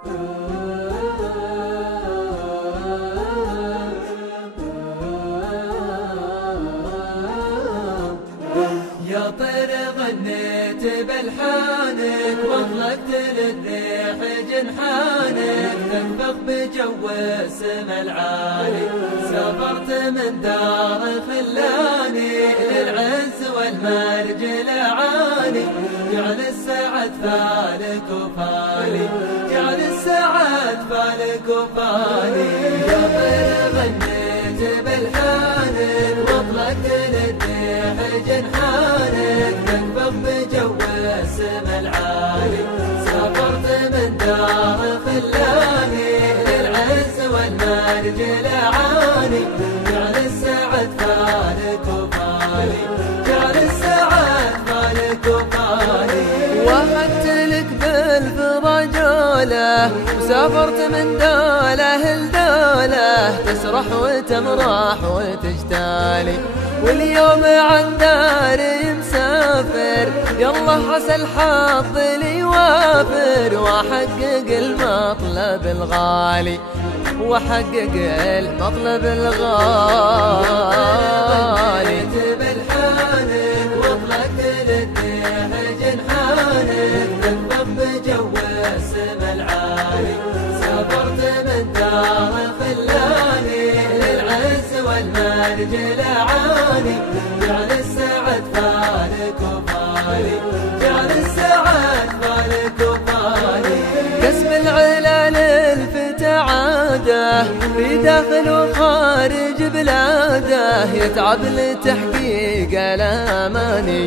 يا طير غنيت بلحانك واطلقت للريح جنحانك تنفخ بجو السما العالي، سافرت من دار خلاني للعز والمرج العالي، جعل السعد فالك وفالي، جعل السعد فالك وفالي. يا طير غنيت بلحانك واطلقت للريح جنحانك تنفخ بجو السما العالي، سافرت من دار خلاني للعز والمرج العالي، جعل السعد فالك وفالي، جعل السعد فالك وفالي. وأخذت لك بالفضا جولة وسافرت من دولة لدولة، تسرح وتمرح وتجتالي، واليوم عن داري مسافر، يالله عسى الحظ لي يوافر، واحقق المطلب الغالي، واحقق المطلب الغالي. بلحانك واطلقت للريح جنحانك تنفخ بجو السما العالي، سافرت من دار خلاني للعز والمرج العالي، جعل السعد فالك وفالي، جعل السعد فالك وفالي. قسم العلا للفتى عاده في داخل وخارج بلاده، يتعب لتحقيق الاماني،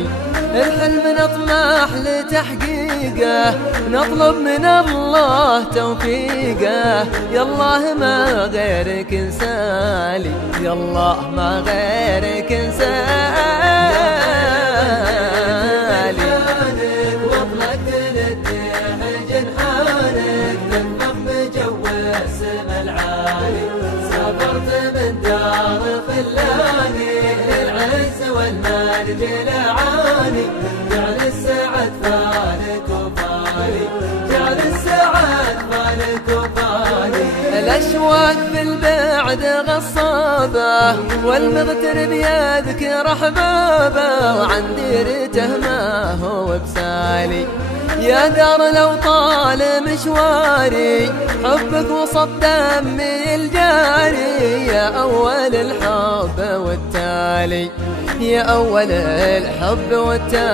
الحلم نطمح لتحقيقه، نطلب من الله توفيقه، يالله ما غيرك انسالي، يالله ما غيرك انسالي. واطلقت للريح جنحانك تنفخ بجو السما العالي، سافرت من دار خلاني للعز والمرج العالي، جعل السعد فالك وفالي، جعل السعد فالك وفالي. الأشواق في البعد غصابة والمغتر بيذكر أحبابه، وعن ديرته ما هو بسالي، يا دار لو طال مشواري حبك وسط دمي الجاري، يا أول الحب والتالي، يا أول الحب والتالي.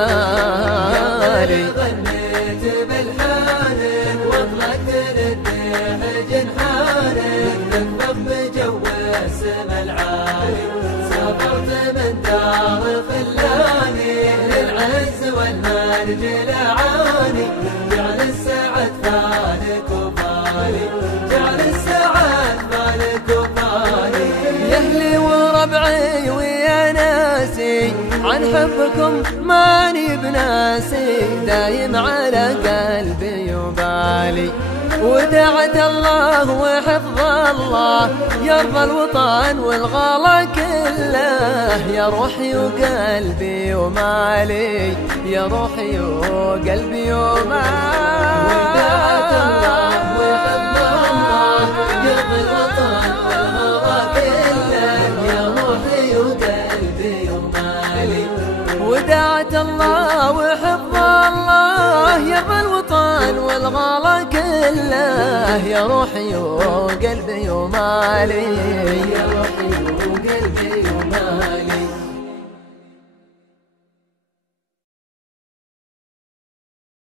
غنيت بلحانك واطلقت للريح جنحانك تنفخ بجو السما العالي، سافرت من دار خلاني للعز والمرج العالي، جعل السعد فالك وفالي، جعل السعد فالك وفالي. يا أهلي وربعي ويا ناسي عن حبكم ماني بناسي، دايم على قلبي وبالي، ودعت الله وحفظ الله، يرضى الوطن والغلا كله، يا روحي وقلبي ومالي، يا روحي وقلبي ومالي. ودعت الله وحفظ الله، يرضى الوطن والغلا كله، يا روحي وقلبي ومالي. ودعت الله وحفظ الله، يرضى الوطن والغلا كله، يا روحي وقلبي ومالي، يا روحي وقلبي ومالي.